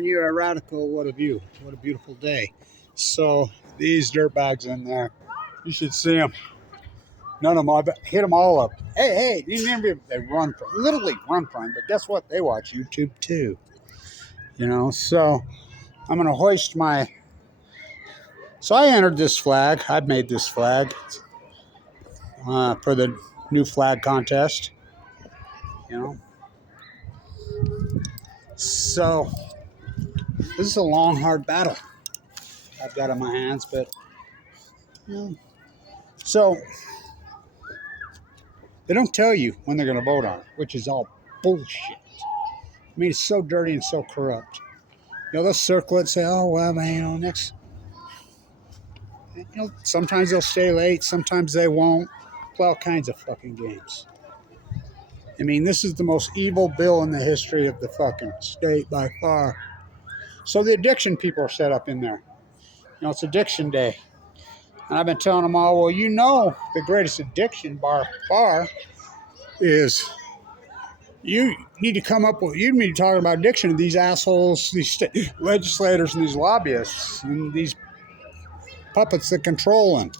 on, you're a radical. What a view. What a beautiful day. So these dirtbags in there, you should see them. None of them, I've hit them all up. Hey, you remember they run from, literally run from, but guess what? They watch YouTube too. You know, so I'm going to hoist my, so I entered this flag. I've made this flag for the new flag contest, you know. So this is a long, hard battle I've got on my hands, but, you know, so they don't tell you when they're going to vote on it, which is all bullshit. I mean, it's so dirty and so corrupt. You know, they'll circle it and say, oh, well, man, you know, next. You know, sometimes they'll stay late, sometimes they won't. Play all kinds of fucking games. I mean, this is the most evil bill in the history of the fucking state by far. So the addiction people are set up in there. You know, it's addiction day. And I've been telling them all, well, you know, the greatest addiction by far is you need to come up with, you need to talk about addiction to these assholes, these legislators and these lobbyists and these puppets that control them.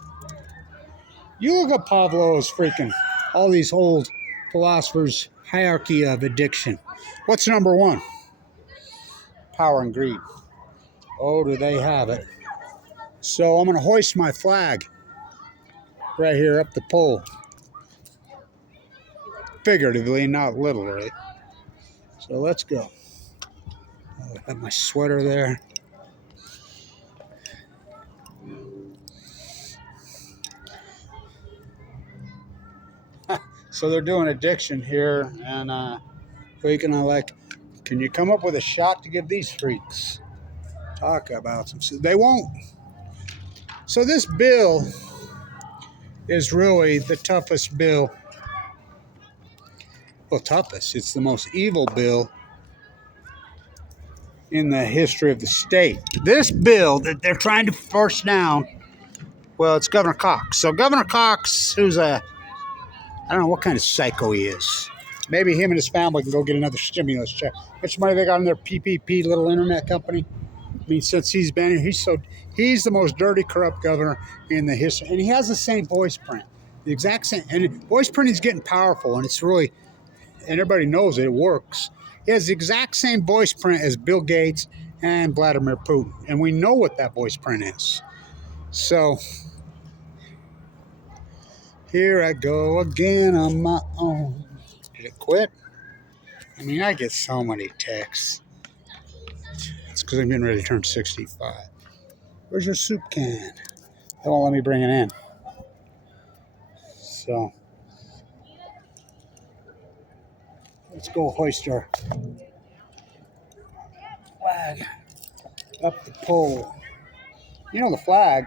You look at Pavlov's freaking, all these old philosophers' hierarchy of addiction. What's number one? Power and greed. Oh, do they have it. So I'm going to hoist my flag right here up the pole. Figuratively, not literally. So let's go. I have my sweater there. So they're doing addiction here, and freaking I like, can you come up with a shot to give these freaks? Talk about some. They won't. So this bill is really the toughest bill. Well, toughest. It's the most evil bill in the history of the state. This bill that they're trying to force down, well, it's Governor Cox. So Governor Cox, who's I don't know what kind of psycho he is. Maybe him and his family can go get another stimulus check. How much money they got in their PPP little internet company? I mean, since he's been here, he's the most dirty, corrupt governor in the history. And he has the same voice print. The exact same. And voice printing is getting powerful, and it's really, and everybody knows it works. He has the exact same voice print as Bill Gates and Vladimir Putin. And we know what that voice print is. So here I go again on my own. Did it quit? I mean, I get so many texts. It's because I'm getting ready to turn 65. Where's your soup can? They won't let me bring it in. So let's go hoist our flag up the pole. You know, the flag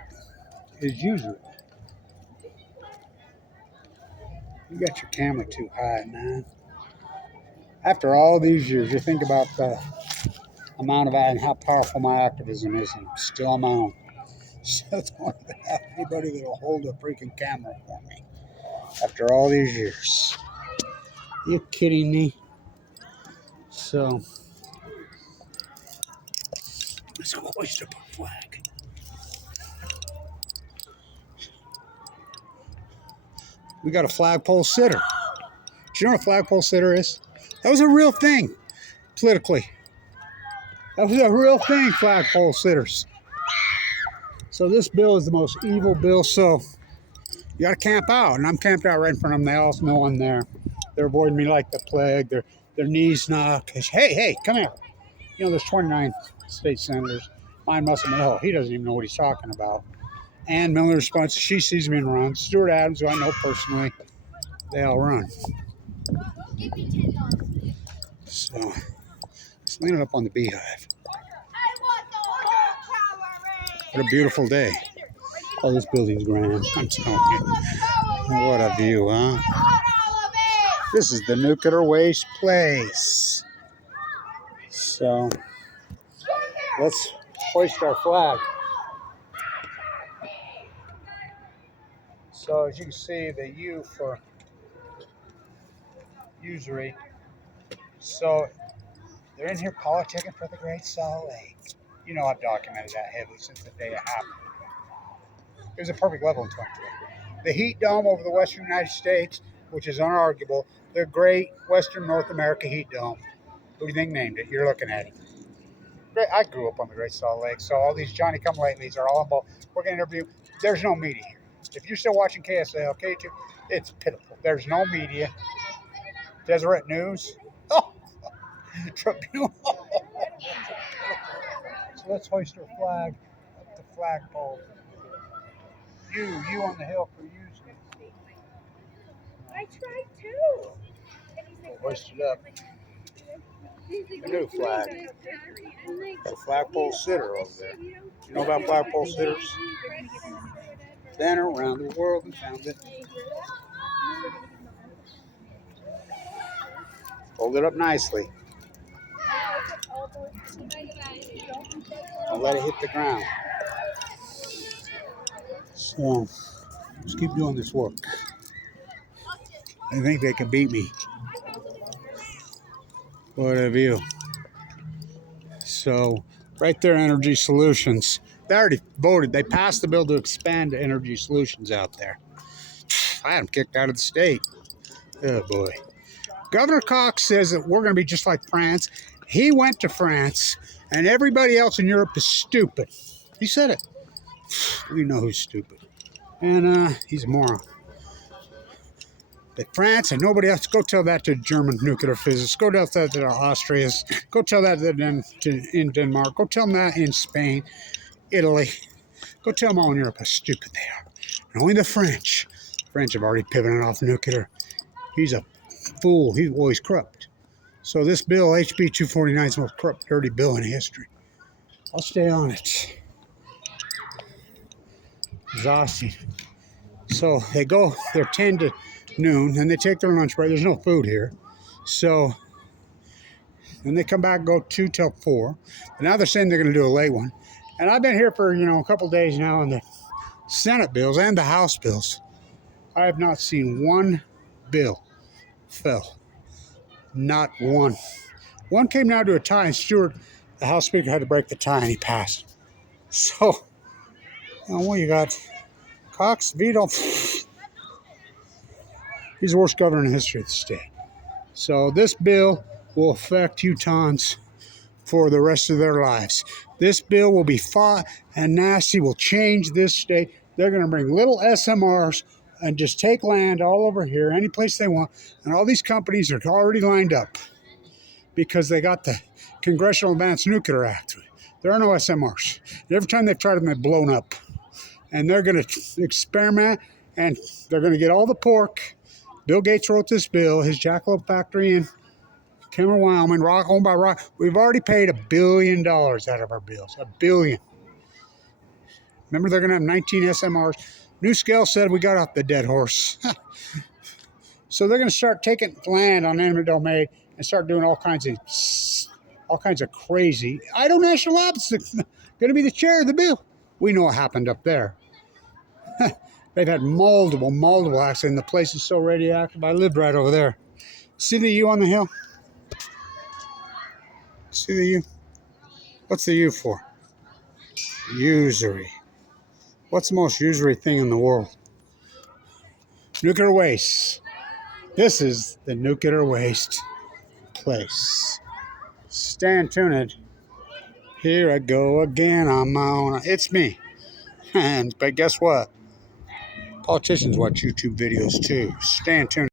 is usually. You got your camera too high, man. After all these years, you think about the amount of and how powerful my activism is, and still on my own. So it's going to have anybody that will hold a freaking camera for me after all these years. Are you kidding me? So let's go hoist up our flag. We got a flagpole sitter. Do you know what a flagpole sitter is? That was a real thing politically. That was a real thing, flagpole sitters. So this bill is the most evil bill. So you got to camp out, and I'm camped out right in front of them. They all know I'm there. They're avoiding me like the plague. Their knees knock. Hey, come here. You know, there's 29 state senators. Mine must have been, oh, he doesn't even know what he's talking about. Ann Miller responds, she sees me and runs. Stuart Adams, who I know personally, they all run. Give me $10. So, let's lean it up on the beehive. What a beautiful day. Oh, this building's grand. I'm telling you. What a view, huh? This is the nuclear waste place. So, let's hoist our flag. So, as you can see, the U for U-sury. So, They're in here politicking for the Great Salt Lake. You know I've documented that heavily since the day it happened. It was a perfect level in 2020. The heat dome over the western United States, which is unarguable, the Great Western North America Heat Dome. Who do you think named it? You're looking at it. I grew up on the Great Salt Lake, so all these Johnny-come-latelys are all involved. We're going to interview. There's no media here. If you're still watching KSL, K2, it's pitiful. There's no media. Deseret News. Oh, Tribune. So let's hoist our flag up the flagpole. You on the hill for using it. I tried too. We'll hoist it up. A new flag. Got a flagpole sitter over there. You know about flagpole sitters? Then around the world and found it. Hold it up nicely. Don't let it hit the ground. So, let's keep doing this work. I think they can beat me. What a view. So, right there, Energy Solutions. They already voted. They passed the bill to expand Energy Solutions out there. I had them kicked out of the state. Oh, boy. Governor Cox says that we're going to be just like France. He went to France, and everybody else in Europe is stupid. He said it. We know who's stupid. And he's a moron. But France and nobody else, go tell that to German nuclear physicists. Go tell that to the Austrians. Go tell that in Denmark. Go tell them that in Spain, Italy. Go tell them all in Europe how stupid they are. And only the French. French have already pivoted off nuclear. He's a fool. He's corrupt. So this bill, HB249, is the most corrupt, dirty bill in history. I'll stay on it. Exhausting. So they go, they're 10 to noon, and they take their lunch break. There's no food here. So then they come back, go 2 till 4. But now they're saying they're going to do a late one. And I've been here for, a couple days now on the Senate bills and the House bills. I have not seen one bill fell. Not one. One came down to a tie, and Stewart, the House Speaker, had to break the tie, and he passed. So, what you got? Cox, veto. He's the worst governor in the history of the state. So this bill will affect Utahns for the rest of their lives. This bill will be fought and nasty, will change this state. They're going to bring little SMRs and just take land all over here, any place they want. And all these companies are already lined up because they got the Congressional Advanced Nuclear Act. There are no SMRs. And every time they've tried them, they've blown up. And they're going to experiment, and they're going to get all the pork. Bill Gates wrote this bill, his Jackalope factory in Kemmer, Wyoming, owned by Rock. We've already paid $1 billion out of our bills. $1 billion. Remember, they're going to have 19 SMRs. New Scale said we got off the dead horse. So they're going to start taking land on eminent domain and start doing all kinds of crazy. Idaho National Labs is going to be the chair of the bill. We know what happened up there. They've had multiple accidents. The place is so radioactive. I lived right over there. See the U on the hill? See the U? What's the U for? U-sury. What's the most usury thing in the world? Nuclear waste. This is the nuclear waste place. Stand tuned. Here I go again on my own. It's me. But guess what? Politicians watch YouTube videos too. Stand tuned.